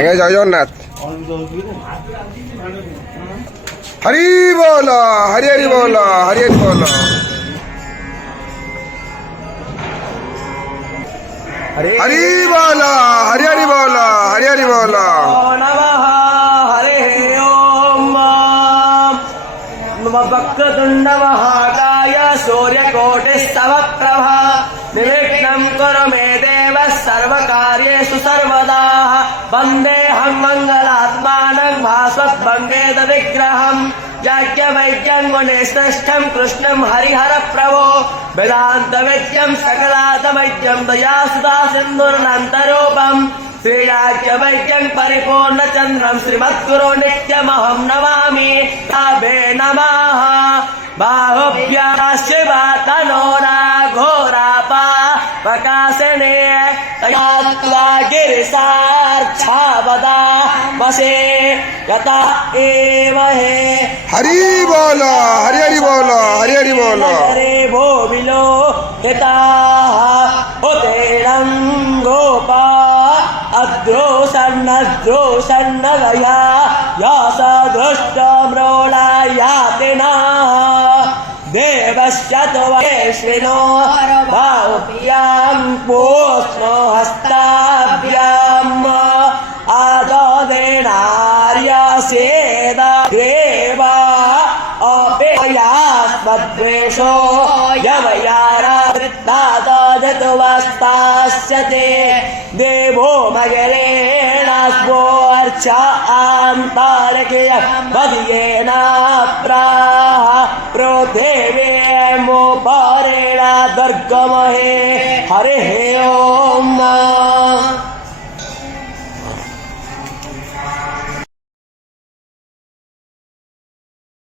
आगे जय जगन्नाथ हरि बोल हरि हरि बोल हरि हरि बोल हरि बोल हरि हरि बोल हरि हरि बोल नमः हरे ओम वक्रतुंड महाकाय सूर्यकोटिस्तव प्रभा निर्विघ्नं कुरु मे देव सर्वकार्येषु सर्वदा वन्देऽहं मङ्गलात्मानं भास्वद्भङ्गेद विग्रहम् याज्ञवैद्यं गुणेश्रेष्ठं कृष्णं हरिहर प्रभो वेदान्तवेद्यं सकलातवैद्यं दयासुधा सिन्धुर्नान्तरूपम् श्रीयाज्ञवैद्यं परिपूर्णचन्द्रं श्रीमद्गुरो नित्यमहं नमामि ताभे नमः बाहुभ्यः शिवा तनोरा घोरापा प्रकाशने तयात्वा गिरिसार्च्छावदा वसे यता एव हे हरि बोल हरि हरि बोल हरि हरि बोल हरे भो विलो हिताः उतेरं गोपा अद्रोषन्नगया यासदृष्टम्रोलायातिना देवस्य त्वयेष्विनो बाहुभ्यां पोष्णो हस्ताभ्याम् आददेनार्यसेदा देवा अपेयास्मद्वेषो यवयाराधृत्तादजतुवस्तास्यते देवो मगरेण स्वोर्चा आन्तारकेय मदीयेन प्राह प्रोदेवेमो परेण दुर्गमहे हरिः ओम्